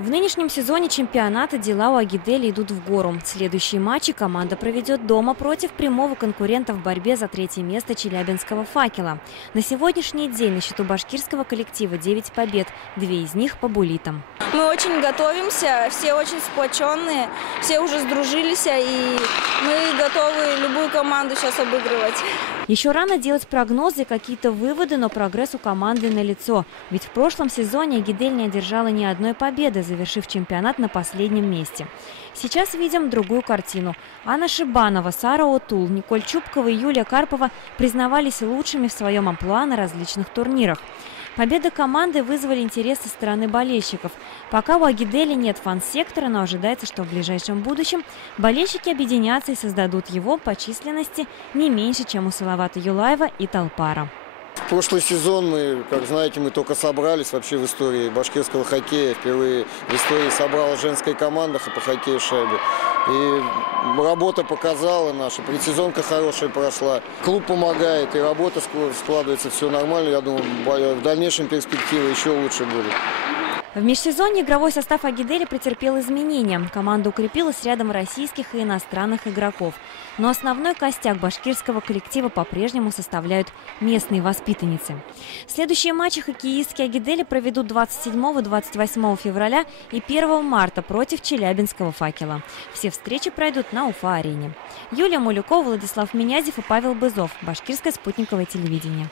В нынешнем сезоне чемпионата дела у Агидели идут в гору. Следующие матчи команда проведет дома против прямого конкурента в борьбе за третье место челябинского «Факела». На сегодняшний день на счету башкирского коллектива 9 побед, 2 из них по буллитам. Мы очень готовимся, все очень сплоченные, все уже сдружились, и мы готовы любую команду сейчас обыгрывать. Еще рано делать прогнозы, какие-то выводы, но прогресс у команды налицо. Ведь в прошлом сезоне Агидель не одержала ни одной победы, завершив чемпионат на последнем месте. Сейчас видим другую картину. Анна Шибанова, Сара Отул, Николь Чубкова и Юлия Карпова признавались лучшими в своем амплуа на различных турнирах. Победы команды вызвали интерес со стороны болельщиков. Пока у Агидели нет фан-сектора, но ожидается, что в ближайшем будущем болельщики объединятся и создадут его по численности не меньше, чем у Салавата Юлаева и Талпара. В прошлый сезон мы, как знаете, мы только собрались вообще в истории башкирского хоккея. Впервые в истории собралась женская команда по хоккею с шайбой. И работа показала наша, предсезонка хорошая прошла. Клуб помогает, и работа складывается, все нормально. Я думаю, в дальнейшем перспективы еще лучше будет. В межсезонье игровой состав Агидели претерпел изменения. Команда укрепилась рядом российских и иностранных игроков. Но основной костяк башкирского коллектива по-прежнему составляют местные воспитанницы. Следующие матчи хоккеистки Агидели проведут 27-28 февраля и 1 марта против челябинского «Факела». Все встречи пройдут на Уфа-арене. Юлия Мулюкова, Владислав Минязев и Павел Бызов. Башкирское спутниковое телевидение.